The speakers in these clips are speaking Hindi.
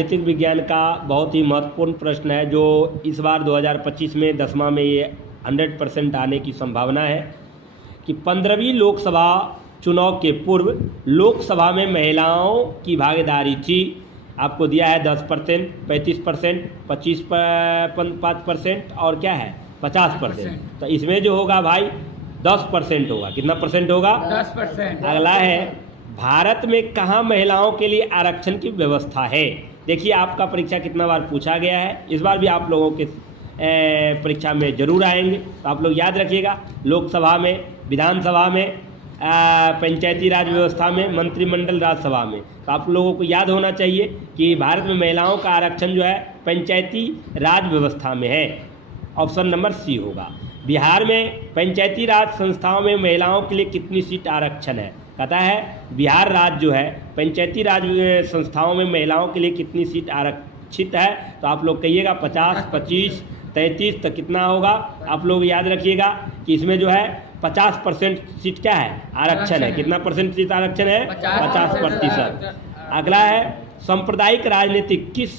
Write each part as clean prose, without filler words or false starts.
राजनीतिक विज्ञान का बहुत ही महत्वपूर्ण प्रश्न है जो इस बार 2025 में 10वां में ये 100% आने की संभावना है कि 15वीं लोकसभा चुनाव के पूर्व लोकसभा में महिलाओं की भागीदारी थी। आपको दिया है 10%, 35%, 5% और क्या है 50%। तो इसमें जो होगा भाई 10% होगा। कितना परसेंट होगा? 10%। अगला है भारत में कहाँ महिलाओं के लिए आरक्षण की व्यवस्था है। देखिए आपका परीक्षा कितना बार पूछा गया है, इस बार भी आप लोगों के परीक्षा में जरूर आएंगे। तो आप लोग याद रखिएगा, लोकसभा में, विधानसभा में, पंचायती राज व्यवस्था में, मंत्रिमंडल राज्यसभा में। तो आप लोगों को याद होना चाहिए कि भारत में महिलाओं का आरक्षण जो है पंचायती राज व्यवस्था में है। ऑप्शन नंबर सी होगा। बिहार में पंचायती राज संस्थाओं में महिलाओं के लिए कितनी सीट आरक्षण है? पता है बिहार राज्य जो है पंचायती राज संस्थाओं में महिलाओं के लिए कितनी सीट आरक्षित है? तो आप लोग कहिएगा 50, 25, 33। तो कितना होगा आप लोग याद रखिएगा कि इसमें जो है 50% सीट क्या है आरक्षण है। कितना परसेंट सीट आरक्षण है? 50%। अगला है सांप्रदायिक राजनीति किस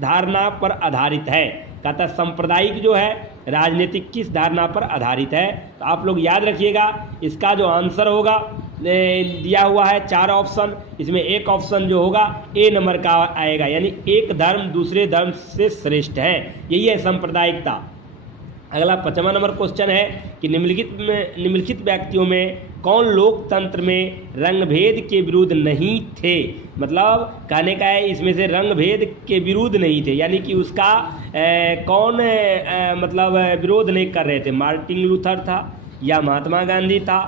धारणा पर आधारित है? कहता है सांप्रदायिक जो है राजनीतिक किस धारणा पर आधारित है। तो आप लोग याद रखिएगा इसका जो आंसर होगा दिया हुआ है 4 ऑप्शन, इसमें एक ऑप्शन जो होगा ए नंबर का आएगा, यानी एक धर्म दूसरे धर्म से श्रेष्ठ है, यही है सांप्रदायिकता। अगला 55वां नंबर क्वेश्चन है कि निम्नलिखित व्यक्तियों में कौन लोकतंत्र में रंगभेद के विरुद्ध नहीं थे? मतलब कहने का है इसमें से रंगभेद के विरुद्ध नहीं थे, यानी कि उसका कौन मतलब विरोध नहीं कर रहे थे। मार्टिन लूथर था या महात्मा गांधी था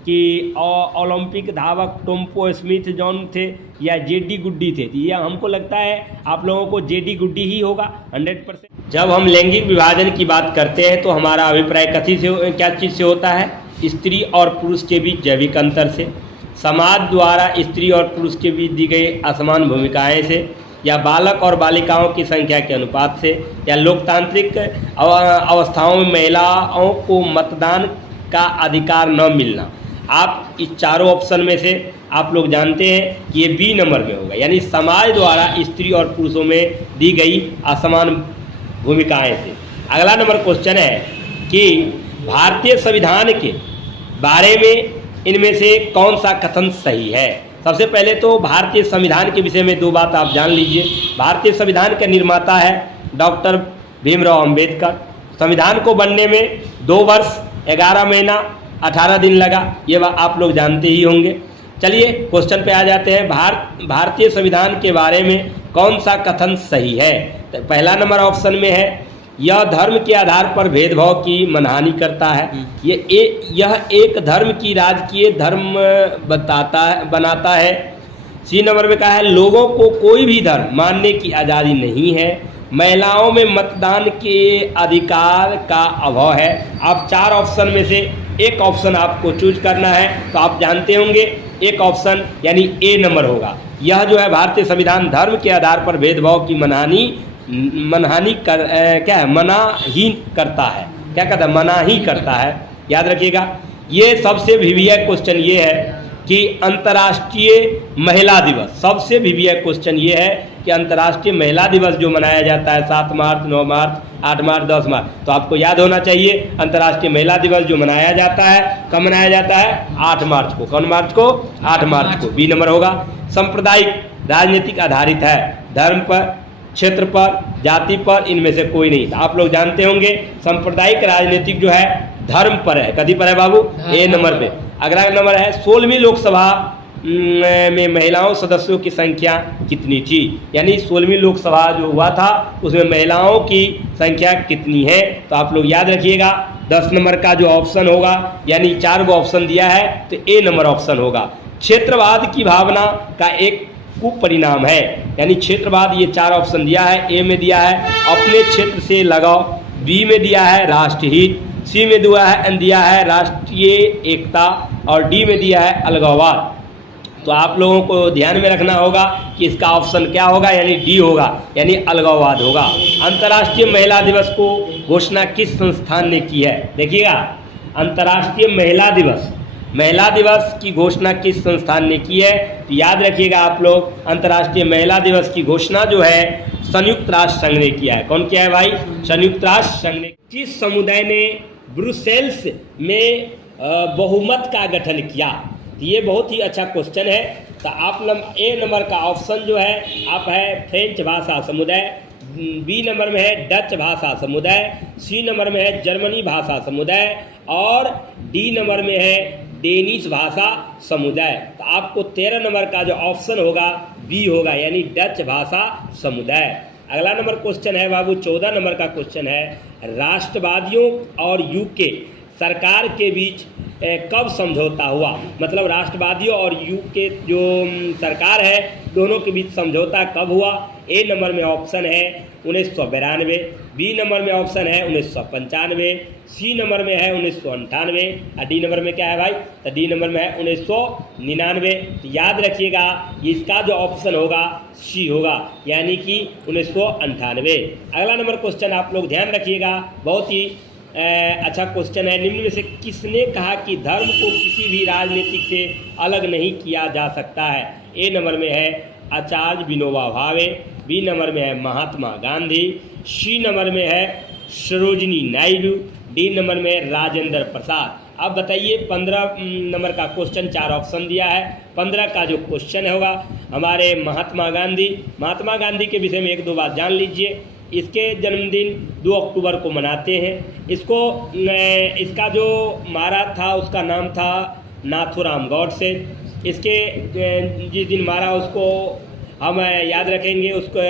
कि ओलंपिक धावक टोम्पो स्मिथ जॉन थे या जेडी गुड्डी थे? ये हमको लगता है आप लोगों को जेडी गुड्डी ही होगा 100%। जब हम लैंगिक विभाजन की बात करते हैं तो हमारा अभिप्राय क्या चीज़ से होता है? स्त्री और पुरुष के बीच जैविक अंतर से, समाज द्वारा स्त्री और पुरुष के बीच दी गई असमान भूमिकाएं से, या बालक और बालिकाओं की संख्या के अनुपात से, या लोकतांत्रिक अवस्थाओं में महिलाओं को मतदान का अधिकार न मिलना। आप इस चारों ऑप्शन में से आप लोग जानते हैं कि ये बी नंबर में होगा, यानी समाज द्वारा स्त्री और पुरुषों में दी गई असमान भूमिकाएं से। अगला नंबर क्वेश्चन है कि भारतीय संविधान के बारे में इनमें से कौन सा कथन सही है? सबसे पहले तो भारतीय संविधान के विषय में 2 बात आप जान लीजिए। भारतीय संविधान के निर्माता है डॉक्टर भीमराव अंबेडकर। संविधान को बनने में 2 वर्ष 11 महीना 18 दिन लगा, ये आप लोग जानते ही होंगे। चलिए क्वेश्चन पे आ जाते हैं। भारतीय संविधान के बारे में कौन सा कथन सही है? तो पहला नंबर ऑप्शन में है यह धर्म के आधार पर भेदभाव की मनहानि करता है। यह एक धर्म की राजकीय धर्म बनाता है। सी नंबर में कहा है लोगों को कोई भी धर्म मानने की आज़ादी नहीं है। महिलाओं में मतदान के अधिकार का अभाव है। आप 4 ऑप्शन में से एक ऑप्शन आपको चूज करना है। तो आप जानते होंगे एक ऑप्शन यानी ए नंबर होगा। यह जो है भारतीय संविधान धर्म के आधार पर भेदभाव की मनाही करता है। क्या कहता है? मनाही करता है। याद रखिएगा ये सबसे वीवीआई क्वेश्चन ये है कि अंतर्राष्ट्रीय महिला दिवस, सबसे वीवीआई क्वेश्चन ये है कि अंतर्राष्ट्रीय महिला दिवस जो मनाया जाता है 7 मार्च, 9 मार्च, 8 मार्च, 10 मार्च, तो आपको याद होना चाहिए अंतर्राष्ट्रीय महिला दिवस जो मनाया जाता है कब मनाया जाता है? 8 मार्च को। कौन मार्च को? 8 मार्च को। बी नंबर होगा। सांप्रदायिक राजनीतिक आधारित है, धर्म पर, क्षेत्र पर, जाति पर, इनमें से कोई नहीं। आप लोग जानते होंगे सांप्रदायिक राजनीतिक जो है धर्म पर है। कभी पर है बाबू? ए नंबर पे। अगला नंबर है 16वीं लोकसभा में महिलाओं सदस्यों की संख्या कितनी थी? यानी 16वीं लोकसभा जो हुआ था उसमें महिलाओं की संख्या कितनी है? तो आप लोग याद रखिएगा 10 नंबर का जो ऑप्शन होगा, यानी 4 गो ऑप्शन दिया है तो ए नंबर ऑप्शन होगा। क्षेत्रवाद की भावना का एक कुपरिणाम है, यानी क्षेत्रवाद, ये 4 ऑप्शन दिया है। ए में दिया है अपने क्षेत्र से लगाव, बी में दिया है राष्ट्रहित, सी में दिया है राष्ट्रीय एकता और डी में दिया है अलगाववाद। तो आप लोगों को ध्यान में रखना होगा कि इसका ऑप्शन क्या होगा, यानी डी होगा, यानी अलगाववाद होगा। अंतर्राष्ट्रीय महिला दिवस को घोषणा किस संस्थान ने की है? देखिएगा अंतर्राष्ट्रीय महिला दिवस महिला दिवस की घोषणा किस संस्थान ने की है? तो याद रखिएगा आप लोग, अंतर्राष्ट्रीय महिला दिवस की घोषणा जो है संयुक्त राष्ट्र संघ ने किया है। कौन किया है भाई? संयुक्त राष्ट्र संघ ने। किस समुदाय ने ब्रुसेल्स में बहुमत का गठन किया? तो ये बहुत ही अच्छा क्वेश्चन है। तो आप ए नंबर का ऑप्शन जो है आप है फ्रेंच भाषा समुदाय, बी नंबर में है डच भाषा समुदाय, सी नंबर में है जर्मनी भाषा समुदाय और डी नंबर में है डेनिश भाषा समुदाय। तो आपको 13 नंबर का जो ऑप्शन होगा बी होगा, यानी डच भाषा समुदाय। अगला नंबर क्वेश्चन है बाबू 14 नंबर का क्वेश्चन है, राष्ट्रवादियों और यूके सरकार के बीच कब समझौता हुआ? मतलब राष्ट्रवादियों और यूके जो सरकार है दोनों के बीच समझौता कब हुआ? ए नंबर में ऑप्शन है 1992, बी नंबर में ऑप्शन है 1995, सी नंबर में है 1998 और डी नंबर में क्या है भाई? तो डी नंबर में है 1999। तो याद रखिएगा इसका जो ऑप्शन होगा सी होगा, यानी कि 1998। अगला नंबर क्वेश्चन आप लोग ध्यान रखिएगा, बहुत ही अच्छा क्वेश्चन है। निम्न में से किसने कहा कि धर्म को किसी भी राजनीतिक से अलग नहीं किया जा सकता है? ए नंबर में है आचार्य विनोबा भावे, बी नंबर में है महात्मा गांधी, सी नंबर में है सरोजिनी नायडू, डी नंबर में है राजेंद्र प्रसाद। अब बताइए 15 नंबर का क्वेश्चन, 4 ऑप्शन दिया है। 15 का जो क्वेश्चन होगा हमारे महात्मा गांधी के विषय में 1-2 बात जान लीजिए। इसके जन्मदिन 2 अक्टूबर को मनाते हैं। इसका जो मारा था उसका नाम था नाथूराम गॉडसे। इसके जिस दिन मारा उसको हम याद रखेंगे, उसको